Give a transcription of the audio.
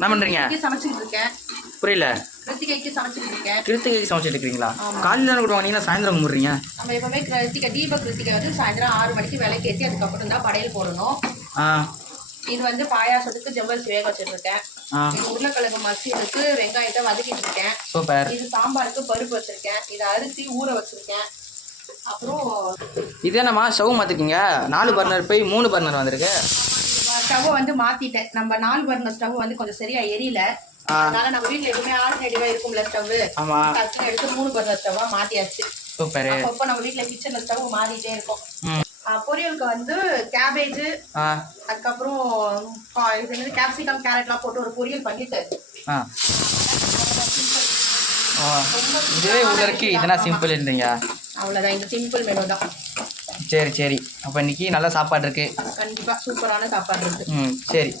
என்ன பண்ணுறீங்க சமைச்சிட்டு இருக்கேன். புரியல. கிருத்திகைக்கு சமைச்சிட்டு இருக்கேன். கிருத்திகைக்கு சமைச்சிட்டு இருக்கிறீங்களா ஆமா. காலையில் தானே கொடுவாங்க நீங்கள் சாயந்தரம் கும்பிட்றீங்க? நம்ம எப்பவுமே கிருத்திகை தீப கிருத்திகை வந்து சாயந்தரம் ஆறு மணிக்கு விலைக்கு ஏற்றி அதுக்கப்புறம் தான் படையல் போடணும். ஆ. இது வந்து பாயாசத்துக்கு ஜவ்வரிசி வேக வச்சுட்டு இருக்கேன் உருளைக்கிழங்கு மசியலுக்கு வெங்காயத்தை வதக்கிட்டு இருக்கேன். சூப்பர். இது சாம்பாருக்கு பருப்பு வச்சிருக்கேன். இது அரிசி ஊற வச்சிருக்கேன். அப்புறம் இது என்னம்மா ஸ்டவ் மாற்றிருக்கீங்க நாலு பர்னர் போய் மூணு பர்னர் வந்திருக்கு. ஸ்டவ்வை வந்து மாத்திட்டேன். நம்ம நாலு பர்னர் ஸ்டவ் வந்து கொஞ்சம் சரியா எரியல. அதனால நம்ம வீட்ல எப்பவுமே ஆல்டர்னேட்டிவா இருக்கும்ல ஸ்டவ் டக்குன்னு எடுத்து மூணு பர்னர் ஸ்டவ்வா மாத்தியாச்சு. சூப்பரு. அப்பப்போ நம்ம வீட்ல கிச்சன்ல ஸ்டவ் மாறிட்டே இருக்கும். பொரியலுக்கு வந்து கேபேஜ் அதுக்கப்புறம் இது என்னது கேப்சிகம் கேரட்லாம் போட்டு ஒரு பொரியல் பண்ணிட்டு. இதுவே உள்ள இருக்கு. இதெல்லாம் சிம்பிள் இருந்தீங்க அவ்வளவுதான். இந்த சிம்பிள் மெனு தான். சரி சரி. அப்போ இன்னைக்கு நல்ல சாப்பாடு இருக்கு. கண்டிப்பா சூப்பரான சாப்பாடு இருக்கு. ம் சரி.